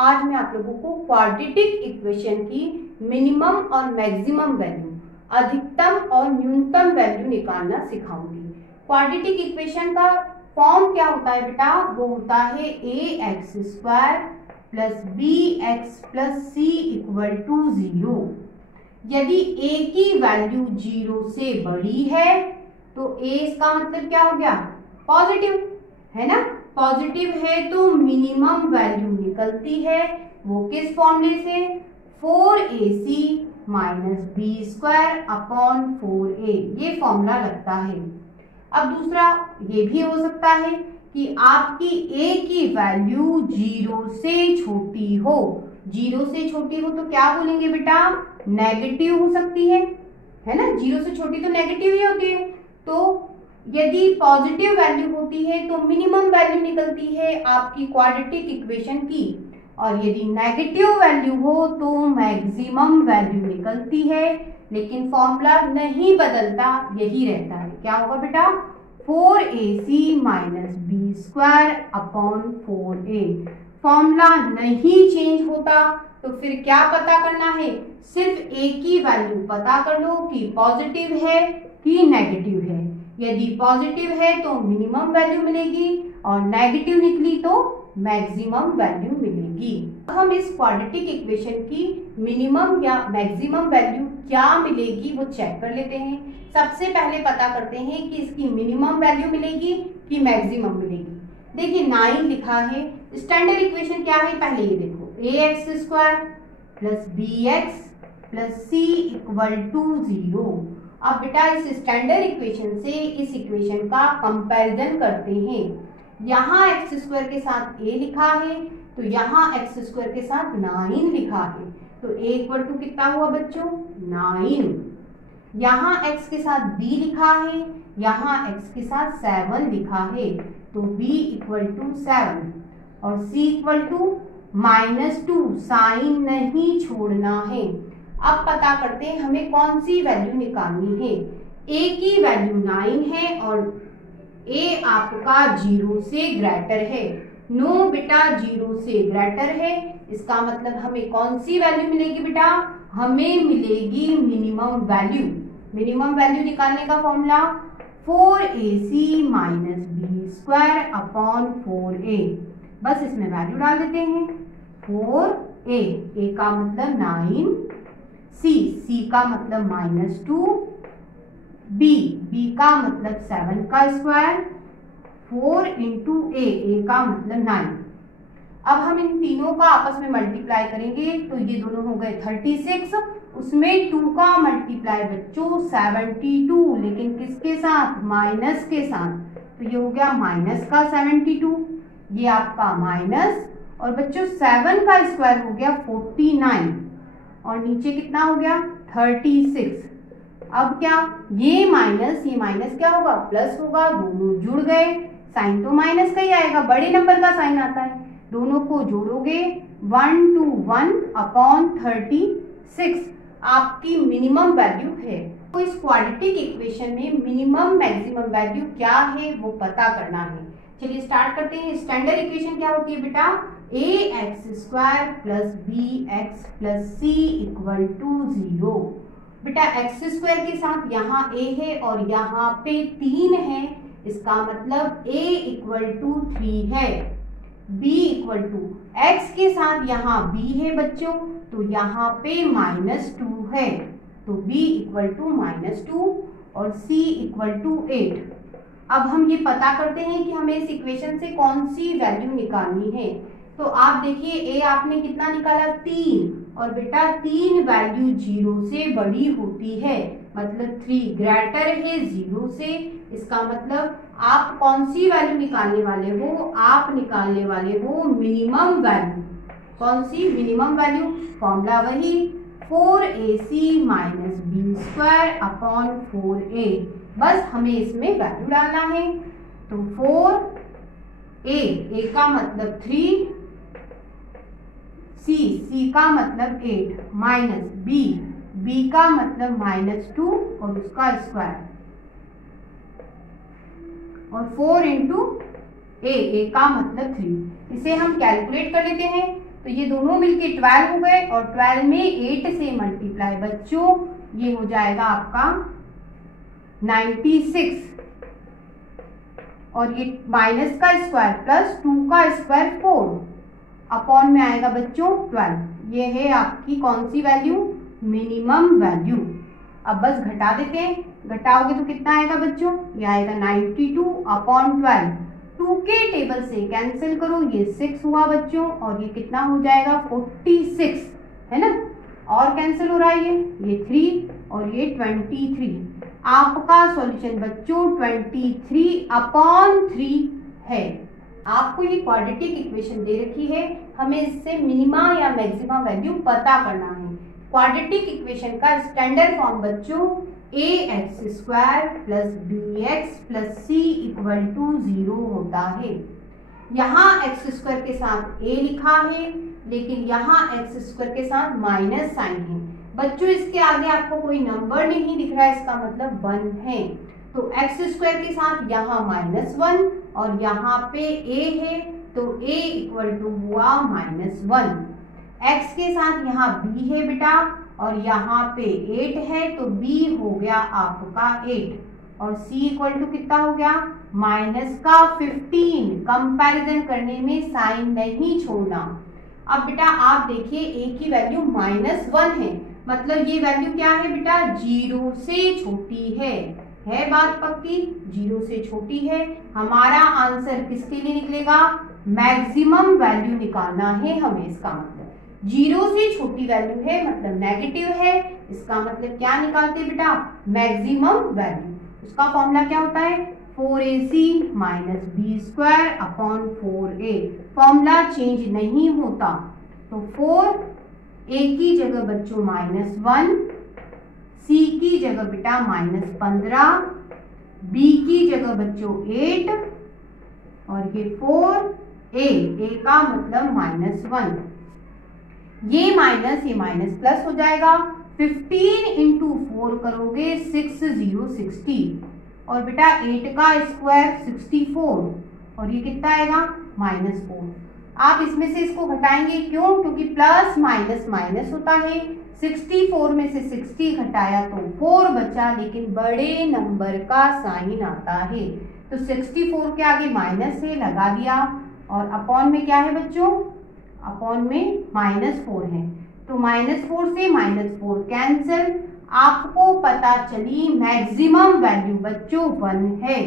आज मैं आप लोगों को क्वाड्रेटिक इक्वेशन की मिनिमम और मैक्सिमम वैल्यू, अधिकतम और न्यूनतम वैल्यू निकालना सिखाऊंगी। क्वाड्रेटिक इक्वेशन का फॉर्म क्या होता है बेटा? वो होता है ax² plus bx plus c equal to 0। यदि a की वैल्यू 0 से बड़ी है तो a इसका मतलब क्या हो गया? पॉजिटिव, है ना? पॉजिटिव है तो मिनिमम वैल्यू निकलती है, वो किस फॉर्मूले से? 4ac minus B square upon 4a, ये फॉर्मूला लगता है। अब दूसरा ये भी हो सकता है कि आपकी a की वैल्यू 0 से छोटी हो। 0 से छोटी हो तो क्या बोलेंगे बेटा? नेगेटिव हो सकती है ना? 0 से छोटी तो नेगेटिव ही होती है। तो यदि पॉजिटिव वैल्यू होती है तो मिनिमम वैल्यू निकलती है आपकी क्वाड्रेटिक इक्वेशन की, और यदि नेगेटिव वैल्यू हो तो मैक्सिमम वैल्यू निकलती है। लेकिन फॉर्मूला नहीं बदलता, यही रहता है। क्या होगा बेटा? 4ac minus B square upon 4a। Formula नहीं चेंज होता तो फिर क्या पता करना है? सिर्फ a की वैल्यू पता कर लो कि पॉजिटिव है कि नेगेटिव है। यदि पॉजिटिव है तो मिनिमम वैल्यू मिलेगी और नेगेटिव निकली तो मैक्सिमम वैल्यू मिलेगी। हम इस क्वाड्रेटिक इक्वेशन की मिनिमम या मैक्सिमम वैल्यू क्या मिलेगी वो चेक कर लेते हैं। सबसे पहले पता करते हैं कि इसकी मिनिमम वैल्यू मिलेगी कि मैक्सिमम मिलेगी। देखिए 9 लिखा है, स्टैंडर्ड इक्वेशन क्या है? पहले ये देखो, ax² plus bx plus c equal to 0। अब बेटा इस स्टैंडर्ड इक्वेशन से इस इक्वेशन का कंपैरिजन करते हैं। यहाँ x² के साथ a लिखा है तो यहाँ x² के साथ 9 लिखा है, तो a इक्वल टू कितना हुआ बच्चों? 9। यहाँ x के साथ b लिखा है, यहाँ x के साथ 7 लिखा है, तो b इक्वल टू 7 और c इक्वल टू -2। साइन नहीं छोड़ना है। अब पता करते हैं हमें कौन सी वैल्यू निकालनी है। a की वैल्यू 9 है और a आपका 0 से ग्रेटर है। नो बेटा 0 से ग्रेटर है, इसका मतलब हमें कौन सी वैल्यू मिलेगी बेटा? हमें मिलेगी मिनिमम वैल्यू। मिनिमम वैल्यू निकालने का formula 4ac minus B square upon 4a। बस इसमें वैल्यू डाल देते हैं। 4a का मतलब 9, c का मतलब -2, b का मतलब 7 का स्क्वायर, 4 इंटू a का मतलब 9। अब हम इन तीनों का आपस में मल्टीप्लाई करेंगे तो ये दोनों हो गए 36, उसमें 2 का मल्टीप्लाई बच्चों 72, लेकिन किसके साथ? माइनस के साथ, तो ये हो गया माइनस का 72, ये आपका माइनस, और बच्चों 7 का स्क्वायर हो गया 49 और नीचे कितना हो गया? 36। अब क्या? ये माइनस क्या होगा? प्लस होगा, दोनों जुड़ गए। साइन तो माइनस का ही आएगा, बड़े नंबर का साइन आता है। दोनों को जोड़ोगे 1 to 1 अपॉन 36 आपकी मिनिमम वैल्यू है। तो इस क्वाड्रेटिक इक्वेशन में मिनिमम मैक्सिमम वैल्यू क्या है वो पता करना है। चलिए स्टार्ट करते हैं। स्टैंडर्ड इक्वेशन क्या होती है बेटा? ax² plus bx plus c equal to 0। बेटा x² के साथ यहाँ a है और यहाँ पे 3 है, इसका मतलब a इक्वल टू 3 है। b इक्वल टू x के साथ यहाँ b है बच्चों, तो यहाँ पे -2 है, तो b इक्वल टू -2 और c इक्वल टू 8। अब हम ये पता करते हैं कि हमें इस इक्वेशन से कौन सी वैल्यू निकालनी है। तो आप देखिए a आपने कितना निकाला? 3, और बेटा 3 वैल्यू 0 से बड़ी होती है, मतलब 3 ग्रेटर है 0 से। इसका मतलब आप कौन सी वैल्यू निकालने वाले हो? आप निकालने वाले हो मिनिमम वैल्यू। कौन सी? Minimum value. फॉर्मूला वही 4ac minus B square upon 4a। बस हमें इसमें वैल्यू डालना है। तो 4a का मतलब 3, c का मतलब 8 माइनस b का मतलब -2 और उसका स्क्वायर, और 4 इंटू ए का मतलब 3। इसे हम कैलकुलेट कर लेते हैं, तो ये दोनों मिलके 12 हो गए और 12 में 8 से मल्टीप्लाई बच्चों ये हो जाएगा आपका 96 और ये माइनस का स्क्वायर प्लस 2 का स्क्वायर 4 अपॉन में आएगा बच्चों 12। ये है आपकी कौन सी वैल्यू, मिनिमम वैल्यू। अब बस घटा देते हैं, घटाओगे तो कितना आएगा बच्चों, ये आएगा 92 अपॉन 12। 2 के टेबल से कैंसिल करो, ये 6 हुआ बच्चों और ये कितना हो जाएगा 46, है ना। और कैंसिल हो रहा है ये 3 और ये 23। आपका सॉल्यूशन बच्चों 23 अपॉन 3 है। आपको ये क्वाड्रेटिक इक्वेशन दे रखी है, हमें इससे मिनिमा या मैक्सिमा वैल्यू पता करना है। क्वाड्रेटिक इक्वेशन का स्टैंडर्ड फॉर्म बच्चों ax² plus bx plus c equal to 0 होता है। यहाँ x² के साथ a लिखा है, लेकिन यहाँ x² के साथ माइनस साइन है। बच्चों इसके आगे आपको कोई नंबर नहीं दिख रहा है, इसका मतलब 1 है। तो x² के साथ यहाँ -1 और यहाँ पे a है, तो a इक्वल टू हुआ -1। x के साथ यहाँ b है बेटा और यहाँ पे 8 है, तो b हो गया आपका 8 और c इक्वल टू कितना हो गया माइनस का 15। कंपैरिजन करने में साइन नहीं छोड़ना। अब बेटा आप देखिए a की वैल्यू -1 है, मतलब ये वैल्यू क्या है बेटा, 0 से छोटी है बात पक्की, 0 से छोटी है। हमारा आंसर किसके लिए निकलेगा, मैक्सिमम वैल्यू निकालना है हमें। इसका मतलब 0 से छोटी वैल्यू है मतलब नेगेटिव है, इसका मतलब क्या निकालते बेटा, मैक्सिमम वैल्यू। उसका फॉर्मूला क्या होता है, 4ac minus b² upon 4a। Formula change नहीं होता, तो 4a की जगह बच्चों -1, c की जगह बेटा -15, b की जगह बच्चों 8 और ये 4a का मतलब -1। ये माइनस ये माइनस प्लस हो जाएगा। 15 इंटू 4 करोगे 6 0 60 और बेटा 8 का स्क्वायर 64 और ये कितना आएगा -4। आप इसमें से इसको घटाएंगे, क्यों, क्योंकि प्लस माइनस माइनस होता है। 64 में से 60 घटाया तो 4 बचा, लेकिन बड़े नंबर का साइन आता है, तो 64 के आगे माइनस है लगा दिया और अपॉन में क्या है बच्चों, अपॉन में -4 है, तो -4 से -4 कैंसिल। आपको पता चली मैक्सिमम वैल्यू बच्चों 1 है।